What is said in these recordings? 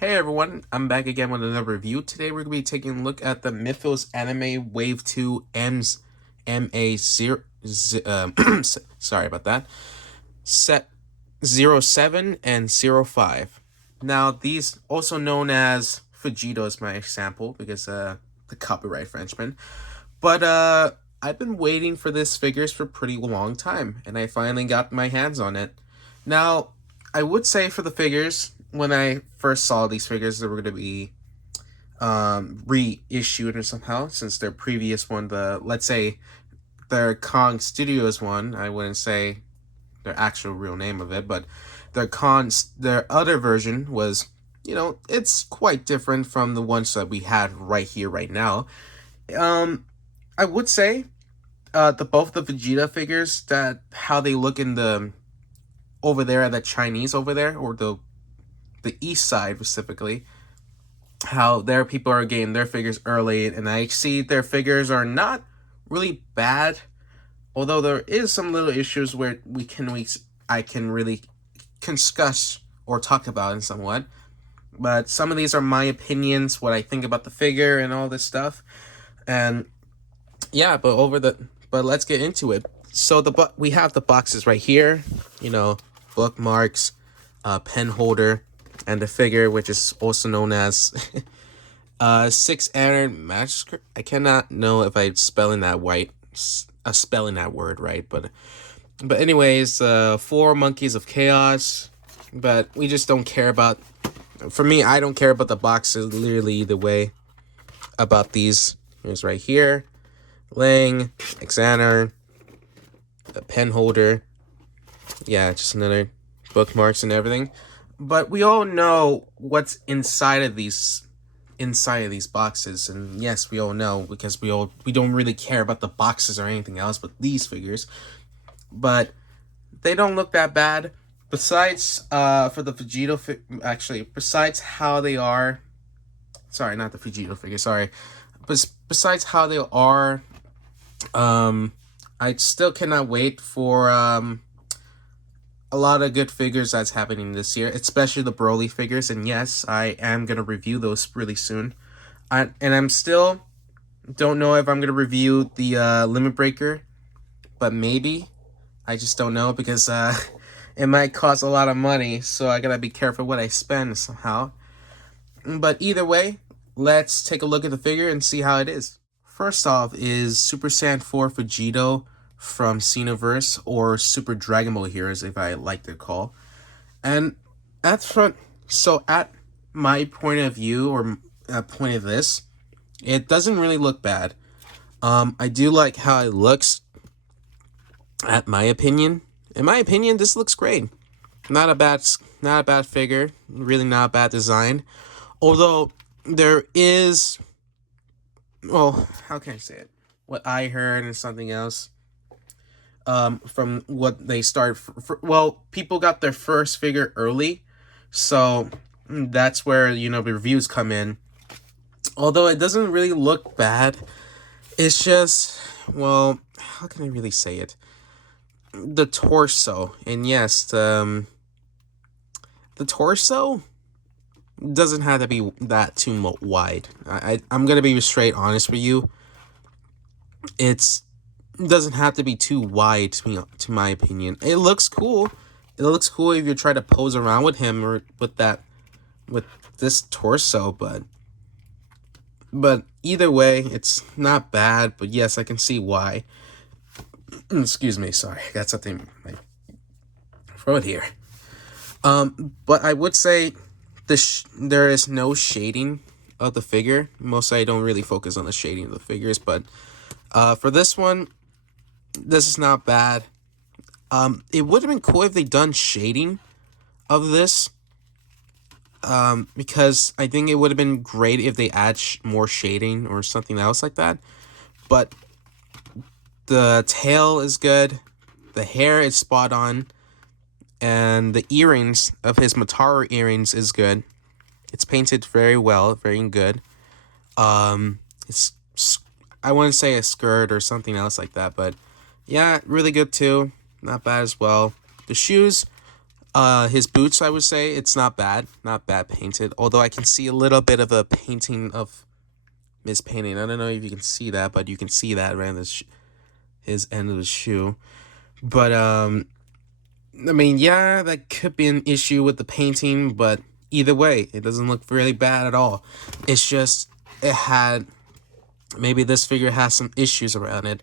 Hey everyone, I'm back again with another review. Today we're going to be taking a look at the Mythos Anime Wave 2 MA0 sorry about that. Set 07 and 05. Now these also known as Vegito is my example because the copyright infringement. But I've been waiting for this figures for a pretty long time and I finally got my hands on it. Now, I would say for the figures, when I first saw these figures, they were going to be reissued or somehow, since their previous one, let's say their Kong Studios one, I wouldn't say their actual real name of it, but their other version was, it's quite different from the ones that we had right here, right now. I would say the both the Vegeta figures, that how they look in the over there, the Chinese over there, or the east side specifically, how their people are getting their figures early, and I see their figures are not really bad, although there is some little issues where I can really discuss or talk about in somewhat. But some of these are my opinions, what I think about the figure and all this stuff. And yeah, but let's get into it. So we have the boxes right here, bookmarks, pen holder, and the figure, which is also known as 6 match. I cannot know if I'm spelling that spelling that word right, but anyways, 4 monkeys of chaos. But we just don't care about. For me, I don't care about the boxes literally either way. About these, here's right here, Lang, Xander, a pen holder. Yeah, just another bookmarks and everything. But we all know what's inside of these boxes, and yes, we all know because we don't really care about the boxes or anything else but these figures. But they don't look that bad. Besides, for the Vegito besides how they are, sorry, not the Vegito figure, sorry, but besides how they are, I still cannot wait for a lot of good figures that's happening this year, especially the Broly figures, and yes, I am going to review those really soon. And I'm still don't know if I'm going to review the Limit Breaker, but maybe. I just don't know because it might cost a lot of money, so I got to be careful what I spend somehow. But either way, let's take a look at the figure and see how it is. First off is Super Saiyan 4 Vegito from Xenoverse, or Super Dragon Ball Heroes, if I like to call. And at my point of view, or point of this, it doesn't really look bad. I do like how it looks. In my opinion, this looks great. Not a bad figure. Really not a bad design. Although there is, well, how can I say it? What I heard and something else. From what they started. People got their first figure early, so that's where the reviews come in. Although it doesn't really look bad, it's just, well, how can I really say it? The torso, and yes, the torso doesn't have to be that too wide. I'm gonna be straight honest with you. It doesn't have to be too wide to my opinion. It looks cool. It looks cool if you try to pose around with him or with this torso, but either way, it's not bad. But yes, I can see why. Excuse me, sorry, I got something in my throat here. But I would say there is no shading of the figure. Mostly I don't really focus on the shading of the figures, but for this one, this is not bad. It would have been cool if they done shading of this. Because I think it would have been great if they add more shading or something else like that. But the tail is good. The hair is spot on. And the earrings of his Mataru earrings is good. It's painted very well, very good. It's, I wouldn't say a skirt or something else like that, but yeah, really good too. Not bad as well. The shoes, His boots, I would say it's not bad, painted. Although I can see a little bit of a painting of mispainting. I don't know if you can see that, but you can see that around his end of the shoe. But I mean, yeah, that could be an issue with the painting, but either way, it doesn't look really bad at all. It's just maybe this figure has some issues around it.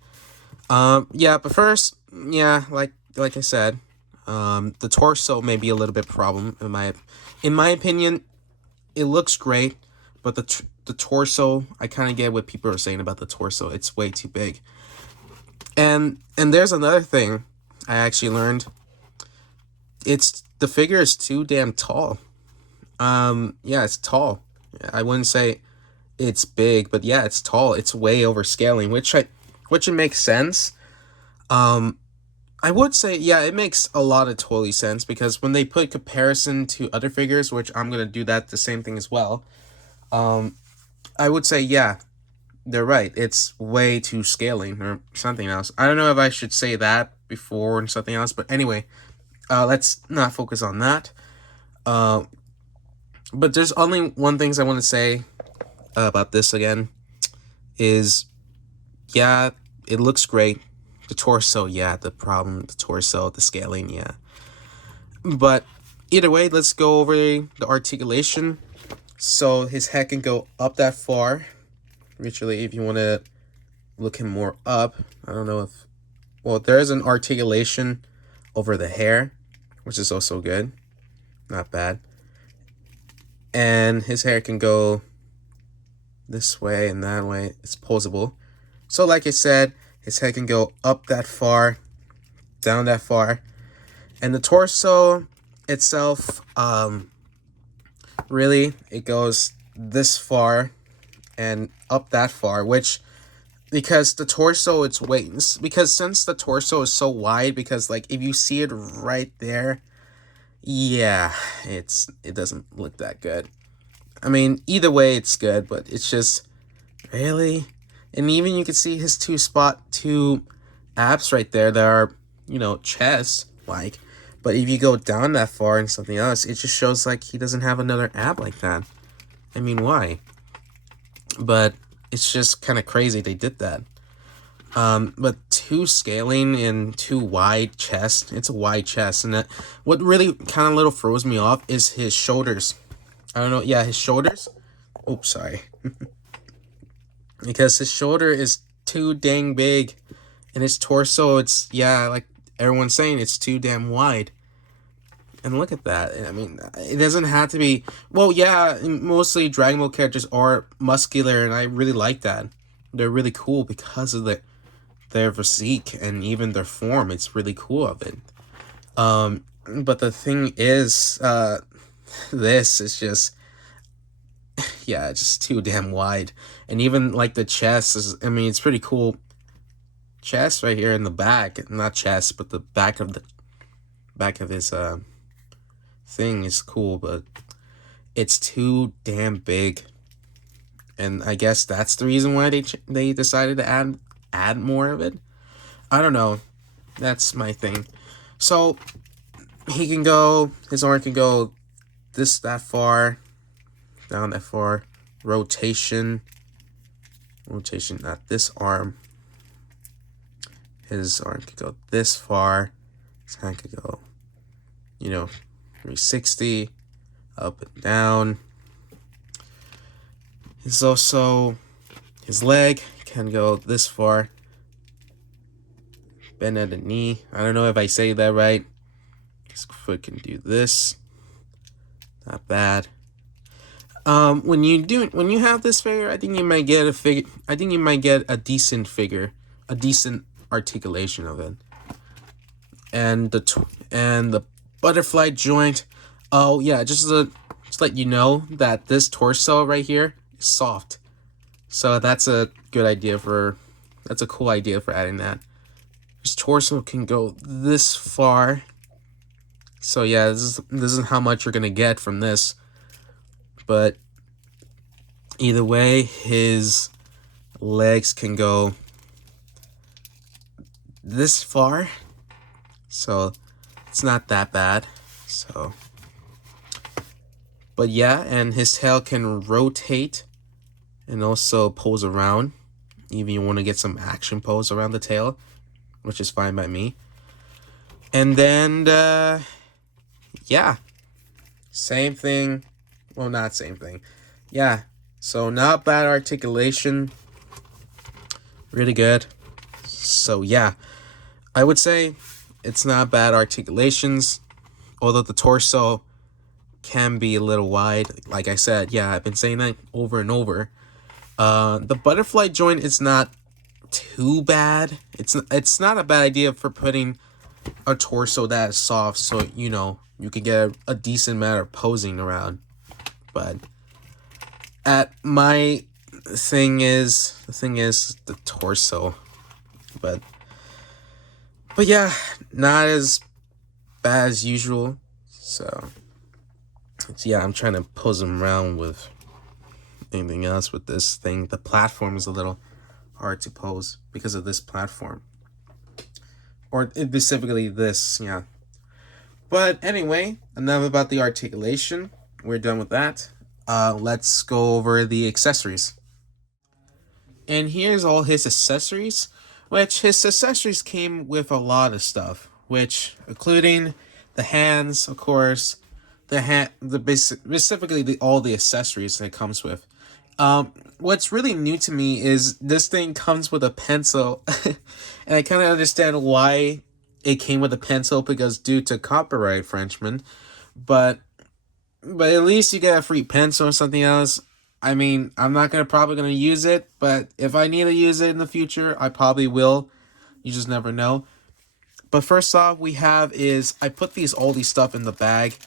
Yeah, but first, yeah, like I said, the torso may be a little bit problem in my opinion. It looks great, but the torso, I kind of get what people are saying about the torso. It's way too big. And there's another thing I actually learned. The figure is too damn tall. Yeah, it's tall. I wouldn't say it's big, but yeah, it's tall. It's way overscaling, which it makes sense. I would say, yeah, it makes a lot of totally sense, because when they put comparison to other figures, which I'm gonna do that the same thing as well, I would say, yeah, they're right. It's way too scaling or something else. I don't know if I should say that before and something else, but anyway, let's not focus on that. But there's only one thing I want to say about this again is, yeah, it looks great. The torso, yeah, the torso, the scaling, yeah. But either way, let's go over the articulation. So his head can go up that far. Literally, if you want to look him more up, I don't know if... Well, there is an articulation over the hair, which is also good. Not bad. And his hair can go this way and that way. It's posable. So like I said, his head can go up that far, down that far. And the torso itself, really, it goes this far and up that far, which, because the torso, because since the torso is so wide, because like if you see it right there, yeah, it doesn't look that good. I mean, either way, it's good, but it's just, really? And even you can see his two abs right there that are, chest-like. But if you go down that far and something else, it just shows like he doesn't have another ab like that. I mean, why? But it's just kind of crazy they did that. But too scaling and too wide chest. It's a wide chest. And what really kind of little throws me off is his shoulders. I don't know. Yeah, his shoulders. Oops, sorry. Because his shoulder is too dang big. And his torso, it's, yeah, like everyone's saying, it's too damn wide. And look at that. I mean, it doesn't have to be... Well, yeah, mostly Dragon Ball characters are muscular, and I really like that. They're really cool because of their physique and even their form. It's really cool of it. But the thing is, this is just... Yeah, just too damn wide. And even, like, the chest is... I mean, it's pretty cool. Chest right here in the back. Not chest, but the back of his, thing is cool, but it's too damn big. And I guess that's the reason why they decided to add more of it. I don't know. That's my thing. So his arm can go that far, down that far. Rotation, not this arm. His arm could go this far. His hand could go, 360, up and down. His leg can go this far. Bend at the knee. I don't know if I say that right. His foot can do this. Not bad. When you have this figure, I think you might get a decent figure, a decent articulation of it. And the butterfly joint. Oh yeah, just to let you know that this torso right here is soft. So that's a cool idea for adding that. His torso can go this far. So yeah, this is how much you're gonna get from this. But either way, his legs can go this far. So it's not that bad. So, but yeah, and his tail can rotate and also pose around. Even you want to get some action pose around the tail, which is fine by me. And then, yeah, same thing. Well, not same thing. Yeah, so not bad articulation. Really good. So yeah, I would say it's not bad articulations, although the torso can be a little wide. Like I said, yeah, I've been saying that over and over. The butterfly joint is not too bad. It's not a bad idea for putting a torso that is soft, so you know you can get a decent amount of posing around. But at my the thing is the torso. But yeah, not as bad as usual. So yeah, I'm trying to pose them around with anything else with this thing. The platform is a little hard to pose because of this platform. Or specifically this, yeah. But anyway, enough about the articulation. We're done with that. Let's go over the accessories. And here's all his accessories, which his accessories came with a lot of stuff, which including the hands, of course, the basic, specifically all the accessories that it comes with. What's really new to me is this thing comes with a pencil, and I kind of understand why it came with a pencil because due to copyright infringement, but at least you get a free pencil or something else. I mean, I'm not probably gonna use it, but if I need to use it in the future, I probably will. You just never know. But first off, we have is I put all these stuff in the bag.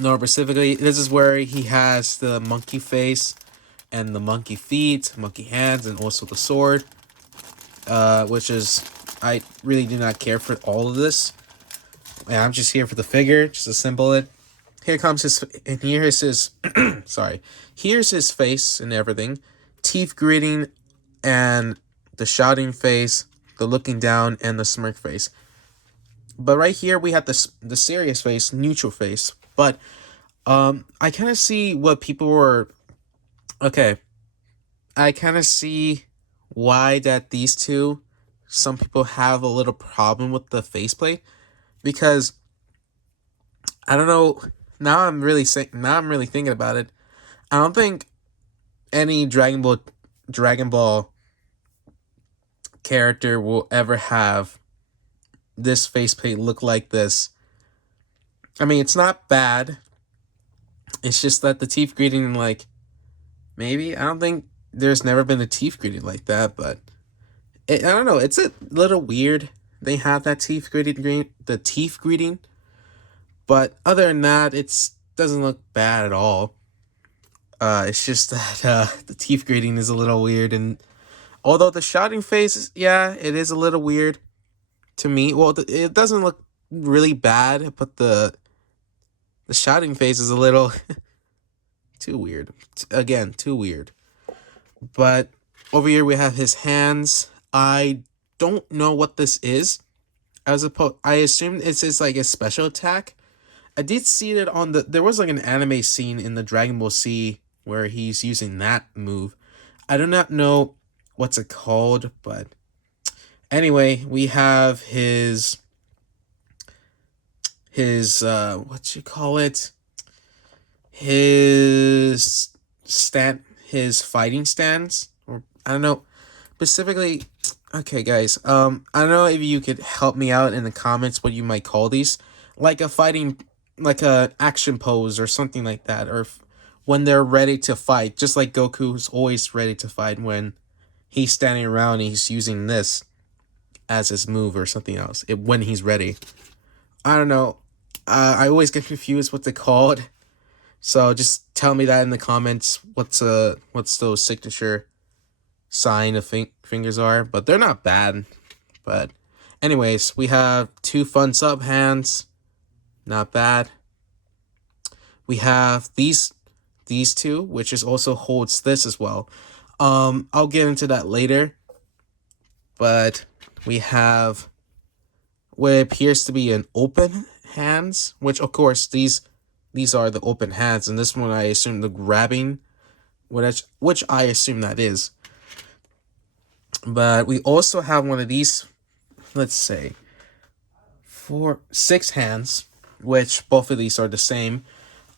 No, specifically, this is where he has the monkey face and the monkey feet, monkey hands, and also the sword. Which is, I really do not care for all of this. And I'm just here for the figure, just to assemble it. Here comes his, and here's his, sorry, here's his face and everything. Teeth gritting, and the shouting face, the looking down, and the smirk face. But right here we have the serious face, neutral face. But I kind of see what people were. Okay, I kind of see why that these two, some people have a little problem with the faceplate, because I don't know. Now I'm really thinking about it. I don't think any Dragon Ball character will ever have this faceplate look like this. I mean, it's not bad. It's just that the teeth greeting, like, maybe, I don't think there's never been a teeth greeting like that, but I don't know. It's a little weird. They have that teeth greeting, but other than that, it doesn't look bad at all. It's just that the teeth greeting is a little weird, and although the shouting face, yeah, it is a little weird to me. Well, it doesn't look really bad, but the shouting face is a little too weird. Again, too weird. But over here we have his hands. I don't know what this is. I assume it's like a special attack. I did see it on there was like an anime scene in the Dragon Ball Z where he's using that move. I do not know what's it called, but anyway, we have his what you call it? His fighting stance, or I don't know. Specifically, okay guys, I don't know if you could help me out in the comments what you might call these. Like a fighting, like a action pose or something like that, or when they're ready to fight, just like Goku's always ready to fight when he's standing around and he's using this as his move or something else when he's ready. I don't know. I always get confused what they're called. So just tell me that in the comments. What's those signature sign of fingers are, but they're not bad. But anyways, we have two fun sub hands. Not bad. We have these two, which is also holds this as well. I'll get into that later. But we have what appears to be an open hands, which of course these are the open hands, and this one I assume the grabbing, which I assume that is. But we also have one of these, let's say, 6 hands, which both of these are the same.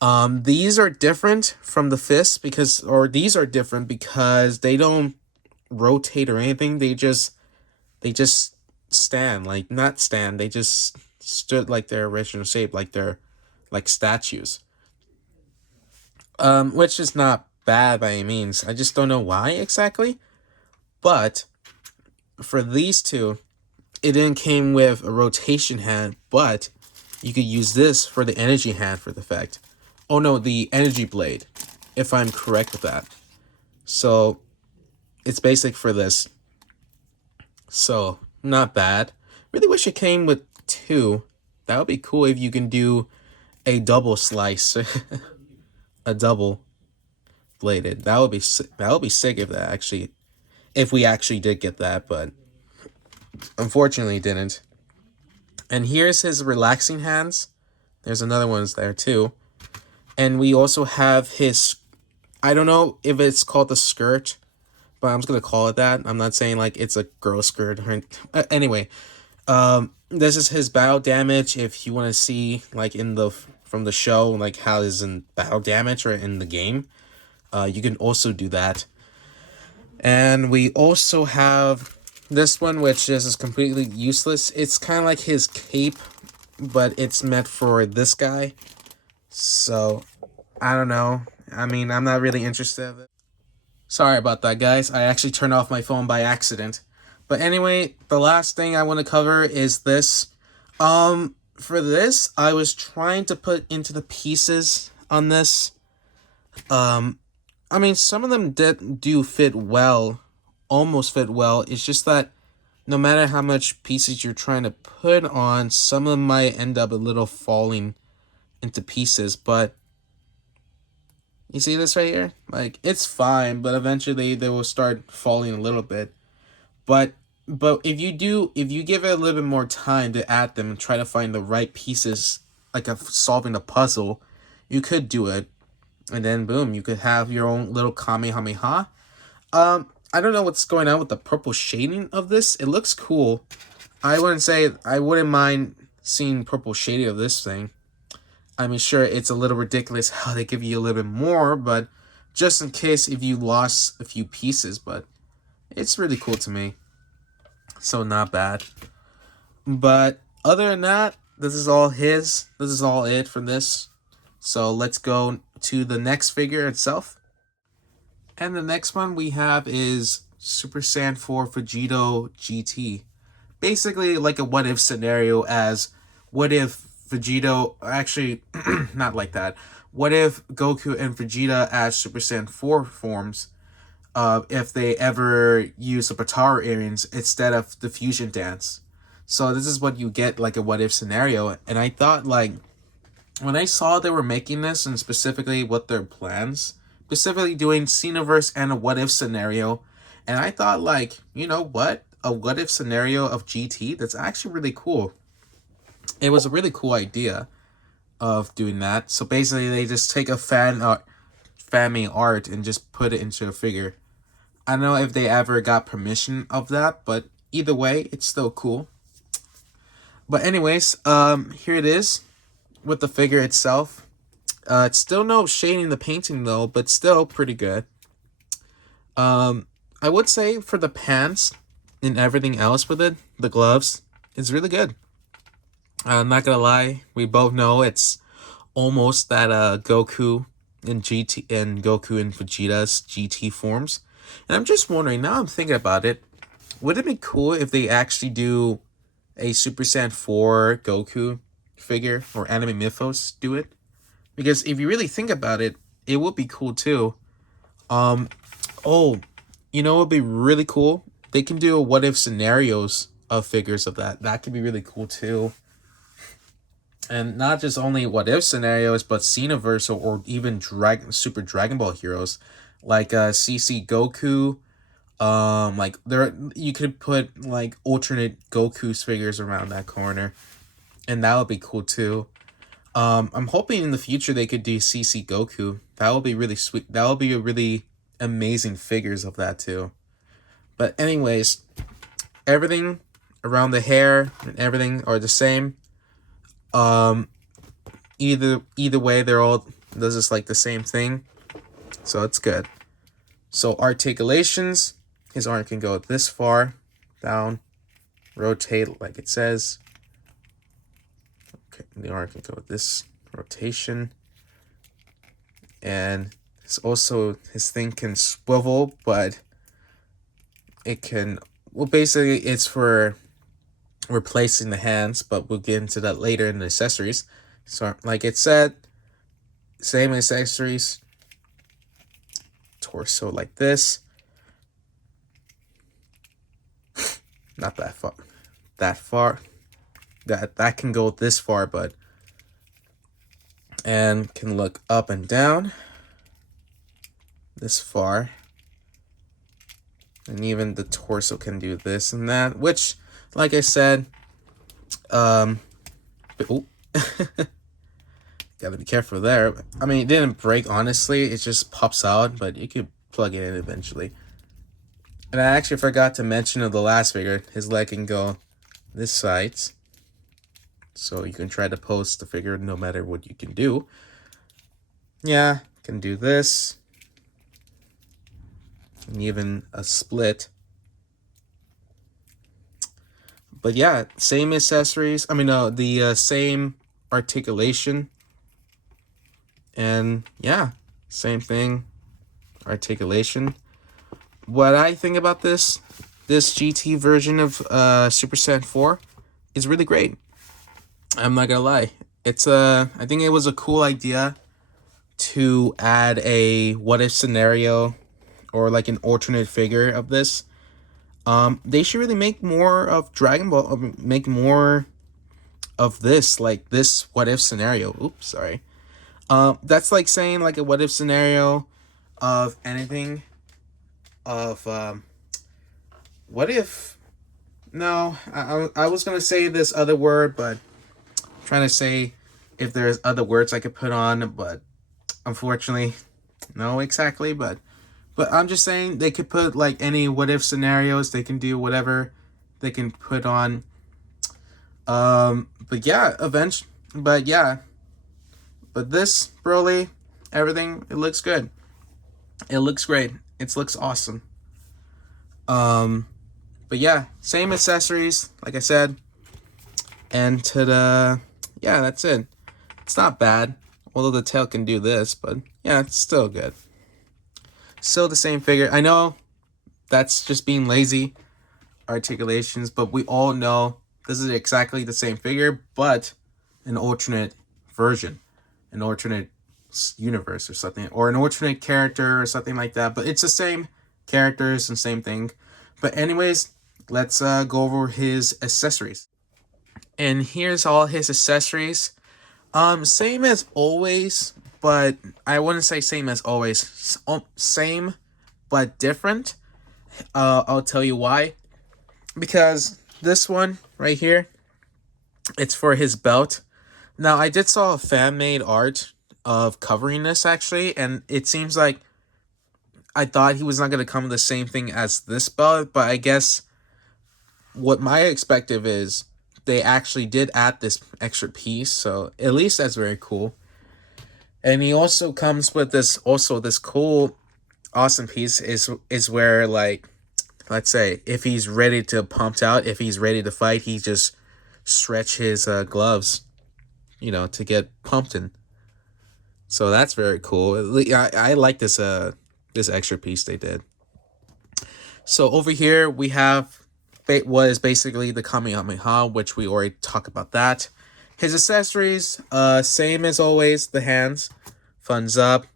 These are different from the fists these are different because they don't rotate or anything. They just stand, like not stand. They just stood like their original shape, like they're like statues. Which is not bad by any means. I just don't know why exactly. But for these two, it didn't came with a rotation hand, but you could use this for the energy hand for the effect. Oh no, the energy blade, if I'm correct with that. So it's basic for this. So not bad. Really wish it came with 2. That would be cool if you can do a double slice, a double bladed. That would be sick if we actually did get that, but unfortunately didn't. And here's his relaxing hands. There's another one's there too. And we also have his, I don't know if it's called the skirt, but I'm just gonna call it that. I'm not saying like it's a girl skirt. Anyway, this is his battle damage. If you want to see like from the show, like how is in battle damage or in the game, you can also do that. And we also have this one, which is completely useless. It's kind of like his cape, but it's meant for this guy. So, I don't know. I mean, I'm not really interested. Sorry about that, guys. I actually turned off my phone by accident. But anyway, the last thing I want to cover is this. For this, I was trying to put into the pieces on this. I mean, some of them do fit well, almost fit well. It's just that no matter how much pieces you're trying to put on, some of them might end up a little falling into pieces. But you see this right here? Like, it's fine, but eventually they will start falling a little bit. But if you give it a little bit more time to add them and try to find the right pieces, like solving a puzzle, you could do it. And then boom, you could have your own little Kamehameha. I don't know what's going on with the purple shading of this. It looks cool. I wouldn't mind seeing purple shading of this thing. I mean, sure, it's a little ridiculous how they give you a little bit more, but just in case if you lost a few pieces, but it's really cool to me. So not bad. But other than that, this is all it for this. So let's go to the next figure itself. And the next one we have is Super Saiyan 4 Vegito GT. Basically like a what if scenario, as what if Vegito, actually not like that. What if Goku and Vegeta as Super Saiyan 4 forms, if they ever use the Potara earrings instead of the fusion dance. So this is what you get, like a what if scenario. And I thought, like, when I saw they were making this, and specifically what their plans, specifically doing Xenoverse and a what if scenario, and I thought, like, you know what? A what if scenario of GT? That's actually really cool. It was a really cool idea of doing that. So basically, they just take a fan-made art and just put it into a figure. I don't know if they ever got permission of that, but either way, it's still cool. But anyways, here it is with the figure itself. It's still no shading in the painting though, but still pretty good. I would say for the pants and everything else with it, the gloves, it's really good. I'm not gonna lie, we both know it's almost that Goku and Goku and Vegeta's GT forms. And I'm just wondering, now I'm thinking about it, would it be cool if they actually do a Super Saiyan 4 Goku figure, or Anime Mythos do it? Because if you really think about it, it would be cool too. Oh, you know what would be really cool? They can do a what if scenarios of figures of that. That could be really cool too. And not just only what if scenarios, but Xenoverse or even Super Dragon Ball heroes, like CC Goku. Like you could put like alternate Goku's figures around that corner, and that would be cool too. I'm hoping in the future they could do CC Goku. That would be really sweet. That would be a really amazing figures of that too. But anyways, everything around the hair and everything are the same. Either way, they're all does just like the same thing, so it's good. So articulations, his arm can go this far down, rotate like it says. Okay, the arm can go this rotation, and it's also his thing can swivel, but it can, well, basically it's for replacing the hands, but we'll get into that later in the accessories. So like it said, same accessories, torso like this, not that far, that can go this far, but and can look up and down this far, and even the torso can do this and that, which like I said, but, oh, gotta be careful there. I mean, it didn't break, honestly, it just pops out, but you could plug it in eventually. And I actually forgot to mention of the last figure, his leg can go this side, so you can try to pose the figure no matter what you can do. Yeah, can do this, and even a split. But yeah, same accessories. I mean, the same articulation. And yeah, same thing, articulation. What I think about this GT version of Super Saiyan 4 is really great. I'm not gonna lie. It's I think it was a cool idea to add a what if scenario or like an alternate figure of this. They should really make more of Dragon Ball, make more of this, like this what if scenario. Oops, sorry. That's like saying like a what if scenario of anything of what if, no, I was gonna say this other word, but I'm trying to say if there's other words I could put on, but unfortunately no, exactly, but I'm just saying they could put like any what if scenarios, they can do whatever they can put on. But yeah, but this Broly, everything, it looks good. It looks great. It looks awesome. But yeah, same accessories, like I said. And yeah, that's it. It's not bad. Although the tail can do this, but yeah, it's still good. Still the same figure. I know that's just being lazy articulations, but we all know this is exactly the same figure, but an alternate version, an alternate universe or something, or an alternate character or something like that. But it's the same characters and same thing. But anyways, let's go over his accessories. And here's all his accessories. Same as always, but I wouldn't say same as always. Same, but different. I'll tell you why. Because this one right here, it's for his belt. Now, I did saw a fan-made art of covering this, actually, and it seems like I thought he was not going to come with the same thing as this belt, but I guess what my perspective is, they actually did add this extra piece, so at least that's very cool. And he also comes with this cool, awesome piece is where, like, let's say, if he's ready to pumped out, if he's ready to fight, he just stretch his gloves, to get pumped in. So that's very cool. I like this this extra piece they did. So over here we have what is basically the Kamehameha, which we already talked about that. His accessories, same as always, the hands, thumbs up,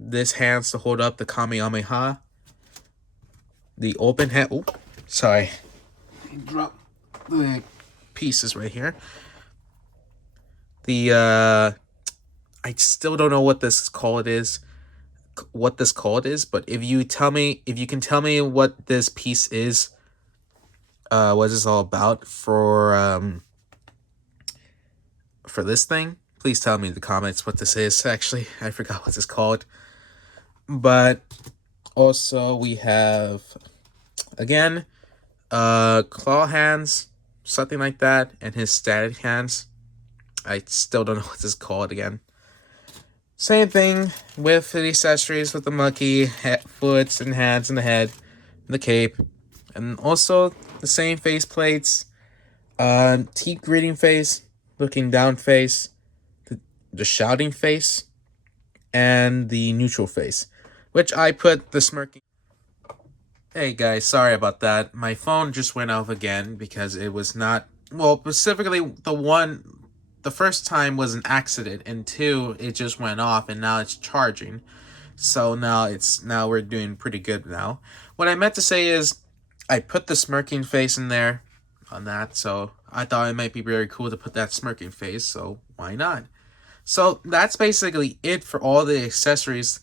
this hands to hold up the Kamehameha, the open hand, oh, sorry, drop the pieces right here. The, I still don't know what this called is, but if you can tell me what this piece is, what is this all about for this thing, please tell me in the comments what this is. Actually, I forgot what this is called. But also we have, again, claw hands, something like that, and his static hands. I still don't know what this is called again. Same thing with the accessories with the monkey, foots and hands and the head, and the cape, and also the same face plates. Teeth greeting face, looking down face, the shouting face, and the neutral face, which I put the smirking. Hey guys, sorry about that. My phone just went off again because it was not, well, specifically the first time was an accident, and two, it just went off and now it's charging. So now we're doing pretty good now. What I meant to say is I put the smirking face in there on that, so I thought it might be very cool to put that smirking face, so why not? So that's basically it for all the accessories.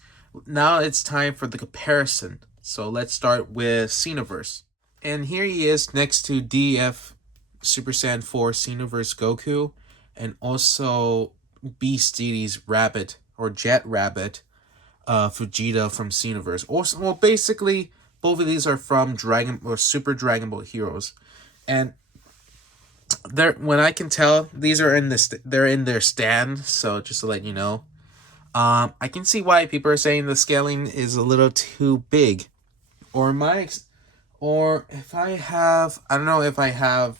Now it's time for the comparison. So let's start with Xenoverse. And here he is next to DF Super Saiyan 4 Xenoverse Goku, and also Beast Deity's Rabbit, or Jet Rabbit, Vegito from Xenoverse. Also, well, basically, both of these are from Dragon or Super Dragon Ball Heroes. And when I can tell, these are they're in their stand, so just to let you know. I can see why people are saying the scaling is a little too big. Or if I don't know if I have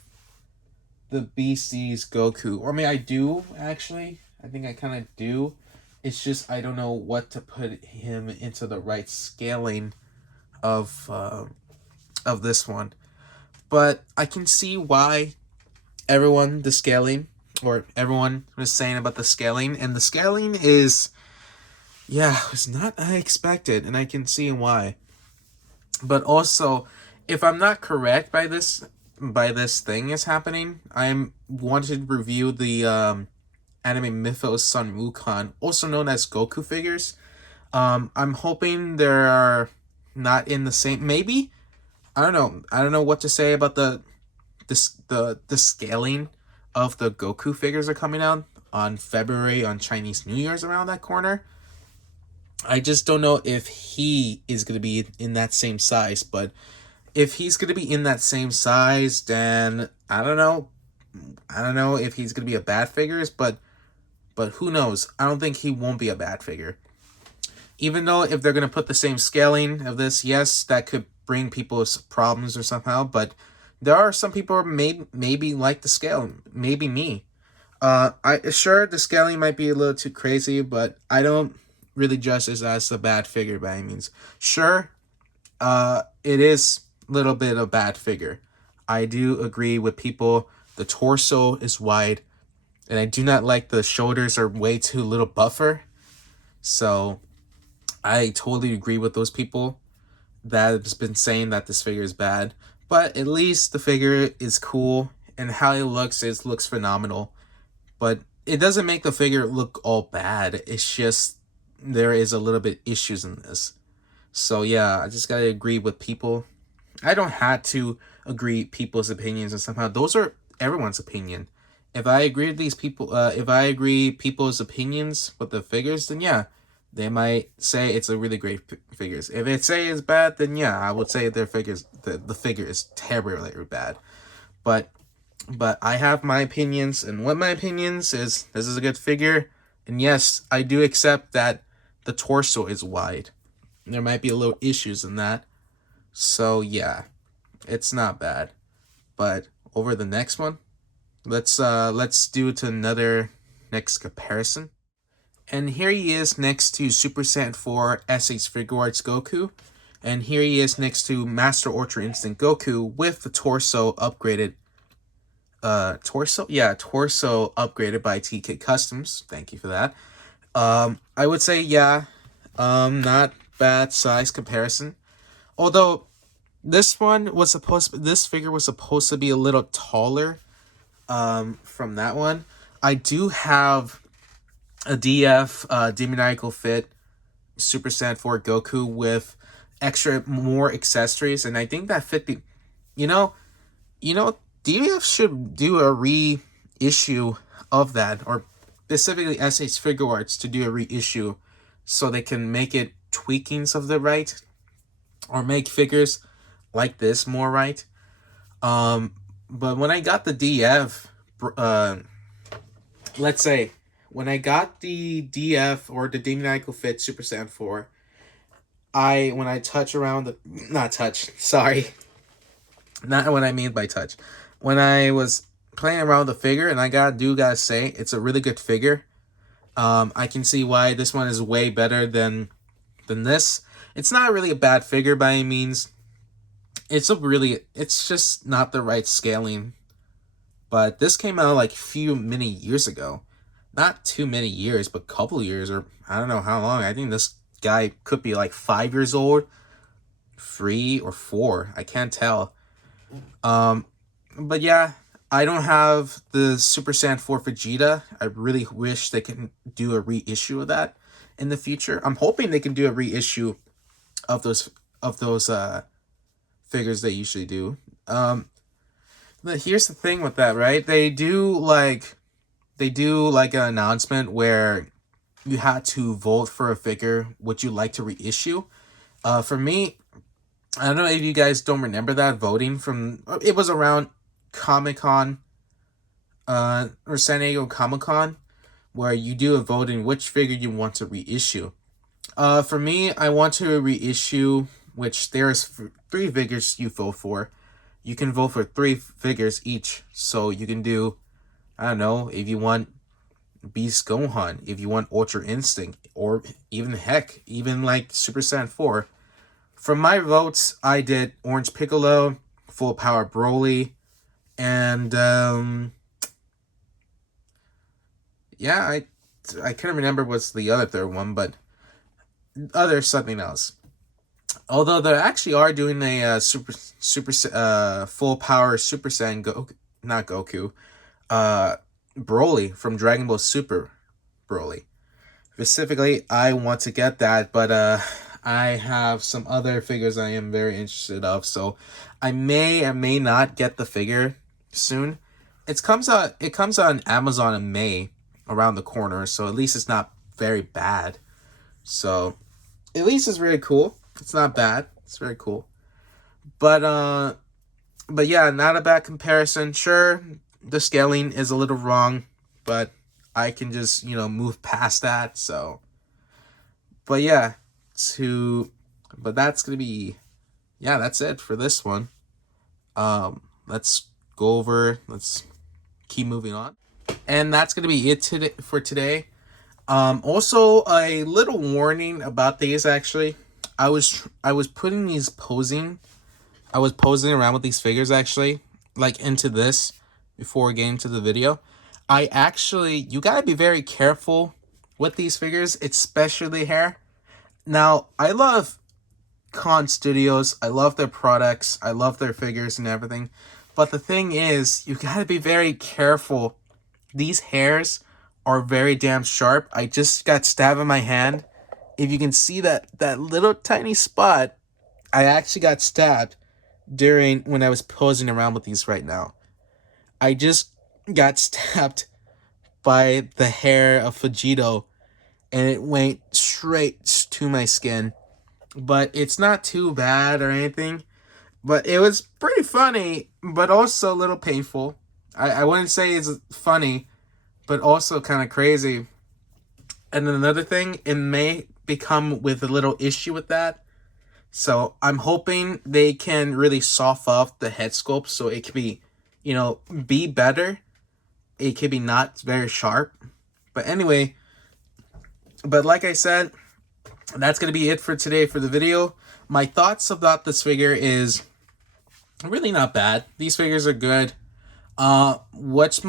the Beasties Goku. Or I mean, I do, actually. I think I kind of do. It's just I don't know what to put him into the right scaling of this one. But I can see why everyone was saying about the scaling. And the scaling is, was not unexpected. And I can see why. But also, if I'm not correct by this thing is happening, I'm wanted to review the anime Mythos Sun Wukong, also known as Goku figures. I'm hoping they're not in the same. Maybe I don't know. I don't know what to say about the scaling of the Goku figures are coming out on February, on Chinese New Year's, around that corner. I just don't know if he is going to be in that same size, but if he's going to be in that same size, then I don't know. I don't know if he's going to be a bad figure, but who knows? I don't think he won't be a bad figure. Even though if they're going to put the same scaling of this, yes, that could bring people problems or somehow, but there are some people who maybe like the scale, maybe me. Sure, the scaling might be a little too crazy, but I don't really judge this as a bad figure by any means. Sure, it is a little bit of a bad figure. I do agree with people. The torso is wide, and I do not like the shoulders are way too little buffer. So I totally agree with those people that has been saying that this figure is bad. But at least the figure is cool, and how it looks looks phenomenal. But it doesn't make the figure look all bad. It's just there is a little bit issues in this. So yeah, I just gotta agree with people. I don't have to agree people's opinions, and somehow those are everyone's opinion. If I agree with these people, if I agree people's opinions with the figures, then yeah, they might say it's a really great figures. If they say it's bad, then yeah, I would say their figures the figure is terribly bad. But I have my opinions, and what my opinions is, this is a good figure, and yes, I do accept that the torso is wide. There might be a little issues in that. So yeah, it's not bad. But over the next one, let's do to another next comparison. And here he is next to Super Saiyan 4 SH Figure Arts Goku. And here he is next to Master Ultra Instinct Goku with the torso upgraded. Torso upgraded by TK Customs. Thank you for that. I would say not bad size comparison. Although this figure was supposed to be a little taller from that one. I do have a DF Demoniacal Fit Super Saiyan 4 Goku with more accessories, and I think that fit the you know DF should do a reissue of that, or specifically SH Figure Arts to do a reissue so they can make it tweakings of the right, or make figures like this more right. But when I got the DF, let's say when I got the DF or the Dynamical Fit Super Saiyan 4, when I touch around the, not touch, sorry, not what I mean by touch. When I was playing around with the figure, and I gotta say, it's a really good figure. I can see why this one is way better than this. It's not really a bad figure by any means. It's just not the right scaling. But this came out like many years ago. Not too many years, but couple years, or I don't know how long. I think this guy could be like 5 years old, 3 or 4. I can't tell. But yeah, I don't have the Super Saiyan 4 Vegeta. I really wish they can do a reissue of that in the future. I'm hoping they can do a reissue of those figures they usually do. But here's the thing with that, right? They do like an announcement where you had to vote for a figure would you like to reissue. For me, I don't know if you guys don't remember that voting from, it was around Comic-Con, or San Diego Comic-Con, where you do a vote in which figure you want to reissue. For me, I want to reissue, which there's 3 figures you vote for. You can vote for 3 figures each, so you can do, I don't know, if you want Beast Gohan, if you want Ultra Instinct, or even like Super Saiyan 4. From my votes, I did Orange Piccolo, Full Power Broly, and yeah, I couldn't remember what's the other third one, but something else. Although they actually are doing a super full power Super Saiyan not Goku, Broly from Dragon Ball Super Broly. Specifically, I want to get that, but I have some other figures I am very interested of, so I may or may not get the figure soon. It comes out on Amazon in May, around the corner, so at least it's not very bad. So at least it's very cool. It's not bad. It's very cool. But yeah, not a bad comparison. Sure, the scaling is a little wrong, but I can just, move past that. So, but yeah, but that's gonna be, yeah, that's it for this one. Let's keep moving on. And that's gonna be it for today. Also a little warning about these actually. I was posing around with these figures actually, like into this before getting to the video. You gotta be very careful with these figures, especially hair. Now, I love Con Studios, I love their products, I love their figures and everything. But the thing is, you gotta be very careful. These hairs are very damn sharp. I just got stabbed in my hand. If you can see that little tiny spot, I actually got stabbed when I was posing around with these right now. I just got stabbed by the hair of Vegito, and it went straight to my skin. But it's not too bad or anything. But it was pretty funny, but also a little painful. I wouldn't say it's funny, but also kind of crazy. And then another thing, it may become with a little issue with that. So I'm hoping they can really soft up the head sculpt so it can be, be better. It can be not very sharp. But anyway, like I said, that's going to be it for today for the video. My thoughts about this figure is really not bad. These figures are good. What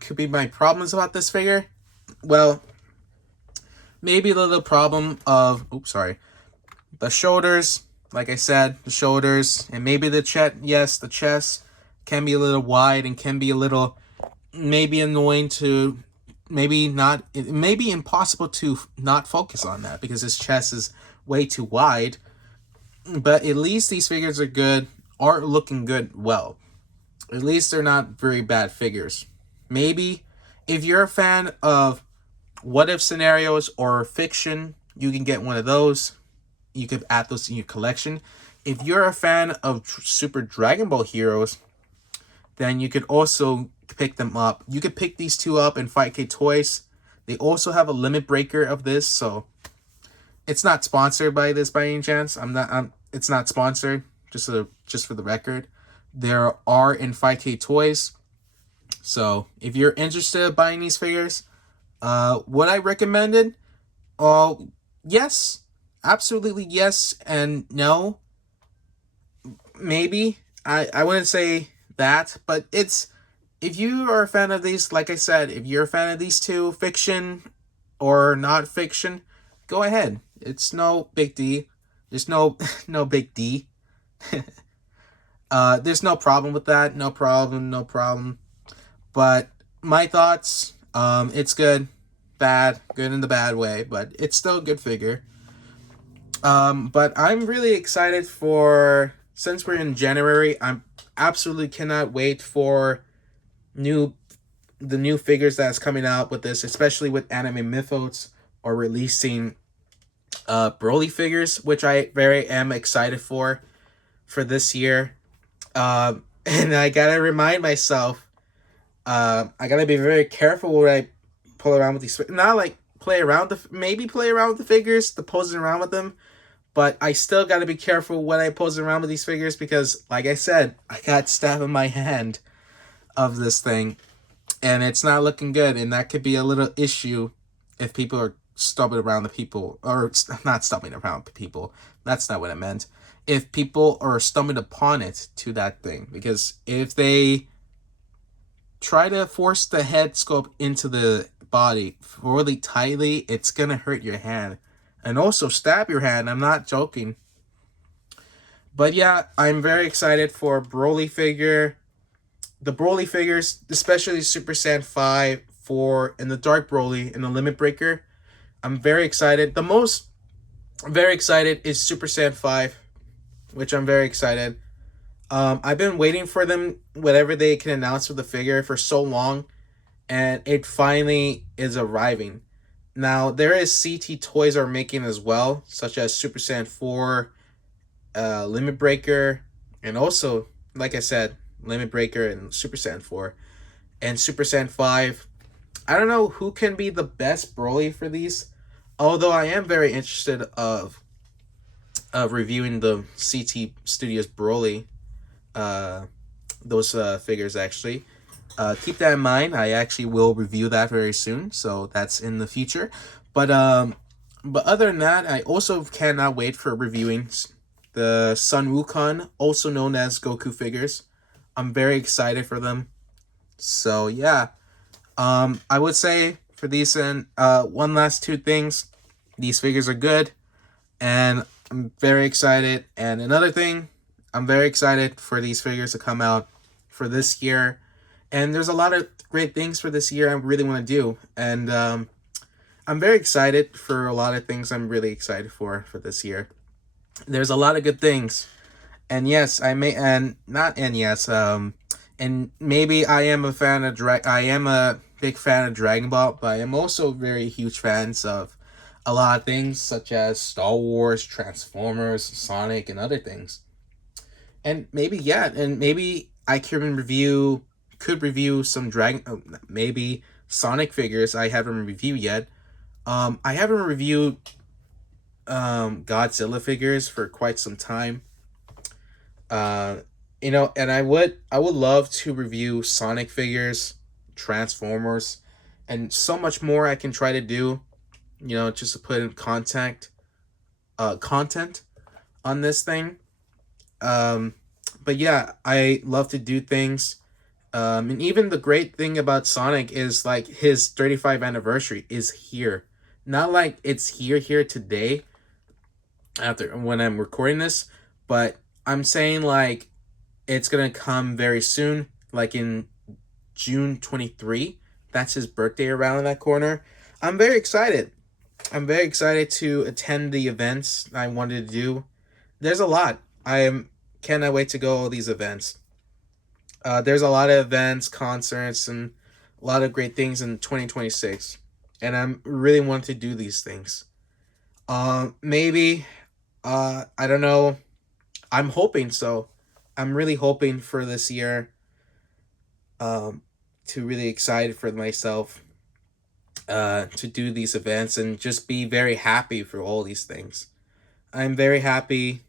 could be my problems about this figure? Well, maybe a little problem of, the shoulders. Like I said, the shoulders, and maybe the chest. Yes, the chest can be a little wide and can be a little, maybe annoying to, maybe not, it may be impossible to not focus on that because his chest is way too wide. But at least these figures are looking good. Well, at least they're not very bad figures. Maybe If you're a fan of what if scenarios or fiction, you can get one of those. You could add those in your collection. If you're a fan of Super Dragon Ball heroes, then you could also pick them up. You could pick these two up in 5K Toys. They also have a limit breaker of this, so it's not sponsored by this by any chance. It's not sponsored. Just for the record, there are in 5K Toys. So if you're interested in buying these figures, would I recommend it? Oh, yes, absolutely yes and no. Maybe I wouldn't say that, but it's if you are a fan of these, like I said, if you're a fan of these two, fiction or not fiction, go ahead. It's no big D. There's no no big D. There's no problem with that. No problem. No problem. But my thoughts, it's good, bad, good in the bad way, but it's still a good figure. But I'm really excited for, since we're in January, I'm absolutely cannot wait for the new figures that's coming out with this, especially with Anime Mythos or releasing Broly figures, which I very am excited for this year. And I gotta remind myself, I gotta be very careful when I pull around with these. Not like maybe play around with the figures, the posing around with them, but I still gotta be careful when I pose around with these figures because, like I said, I got stuff in my hand of this thing, and it's not looking good, and that could be a little issue if people are stumbling around the people, or not stumbling around people. That's not what I meant. If people are stumbling upon it to that thing, because if they try to force the head sculpt into the body really tightly, it's gonna hurt your hand and also stab your hand. I'm not joking. But yeah, I'm very excited for Broly figure. The Broly figures, especially Super Saiyan 5, 4, and the Dark Broly and the Limit Breaker. I'm very excited. The most very excited is Super Saiyan 5, which I'm very excited. I've been waiting for them, whatever they can announce with the figure, for so long, and it finally is arriving. Now, there is CT toys are making as well, such as Super Saiyan 4, Limit Breaker, and also, like I said, Limit Breaker and Super Saiyan 4. And Super Saiyan 5. I don't know who can be the best Broly for these, although I am very interested of reviewing the CT Studios Broly, those figures actually. Keep that in mind. I actually will review that very soon, so that's in the future. But other than that, I also cannot wait for reviewing the Sun Wukong, also known as Goku figures. I'm very excited for them. So yeah, I would say for these and one last two things, these figures are good, and I'm very excited. And another thing, I'm very excited for these figures to come out for this year. And there's a lot of great things for this year I really want to do. And I'm very excited for a lot of things I'm really excited for this year. There's a lot of good things. And yes, I may, and not, and yes, and maybe I am a fan of I am a big fan of Dragon Ball, but I am also very huge fans of a lot of things such as Star Wars, Transformers, Sonic, and other things. And maybe yeah, and maybe I can review some maybe Sonic figures I haven't reviewed yet. I haven't reviewed Godzilla figures for quite some time. And I would love to review Sonic figures, Transformers, and so much more I can try to do, just to put in content on this thing. But yeah, I love to do things. And even the great thing about Sonic is like his 35th anniversary is here. Not like it's here today after when I'm recording this, but I'm saying like it's gonna come very soon, like in June 23. That's his birthday around that corner. I'm very excited. I'm very excited to attend the events I wanted to do. There's a lot. Cannot wait to go all these events. There's a lot of events, concerts, and a lot of great things in 2026, and I'm really want to do these things. Maybe, I don't know. I'm hoping so. I'm really hoping for this year. Um, to really excited for myself. To do these events and just be very happy for all these things. I'm very happy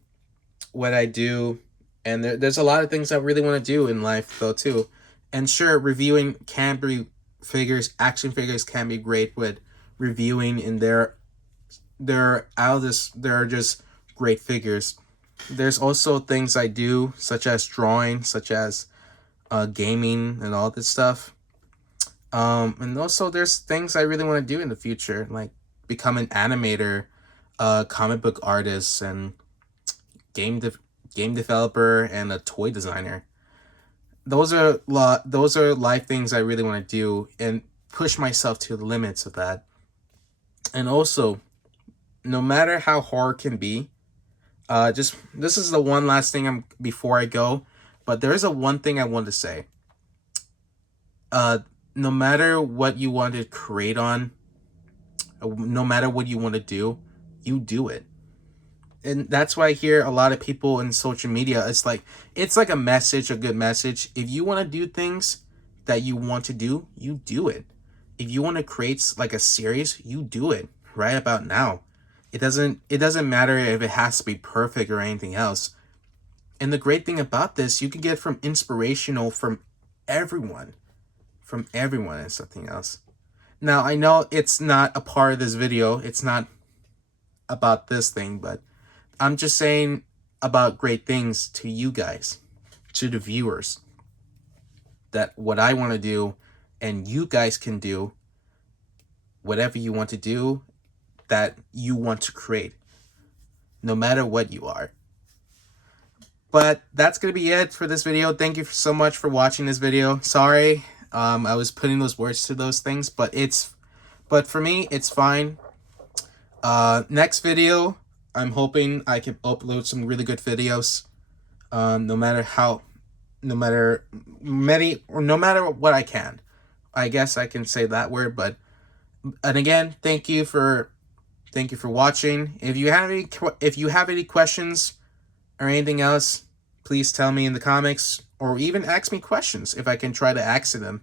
what I do, and there's a lot of things I really want to do in life though too. And sure, reviewing can be figures, action figures can be great with reviewing, and they're just great figures. There's also things I do, such as drawing, such as gaming, and all this stuff. And also there's things I really want to do in the future, like become an animator, comic book artist, and game de- game developer, and a toy designer. Those are life things I really want to do and push myself to the limits of that. And also, no matter how hard can be, just this is the one last thing I'm before I go, but there is a one thing I want to say. Uh, no matter what you want to create on, no matter what you want to do, you do it. And that's why I hear a lot of people in social media, it's like a message, a good message. If you want to do things that you want to do, you do it. If you want to create like a series, you do it right about now. It doesn't matter if it has to be perfect or anything else. And the great thing about this, you can get from inspirational everyone, from everyone and something else. Now, I know it's not a part of this video. It's not about this thing, but I'm just saying about great things to you guys, to the viewers, that what I want to do, and you guys can do whatever you want to do, that you want to create, no matter what you are. But that's going to be it for this video. Thank you so much for watching this video. Sorry, I was putting those words to those things, but for me, it's fine. Next video, I'm hoping I can upload some really good videos. No matter how, no matter many, or no matter what I can. I guess I can say that word, but and again, thank you for watching. If you have any questions or anything else, please tell me in the comments, or even ask me questions if I can try to answer them.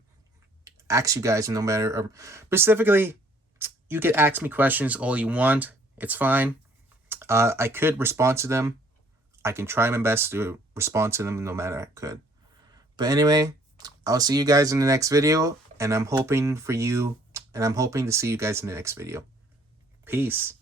Ask you guys, no matter, or specifically, you can ask me questions all you want. It's fine. I could respond to them. I can try my best to respond to them no matter I could. But anyway, I'll see you guys in the next video, and I'm hoping to see you guys in the next video. Peace.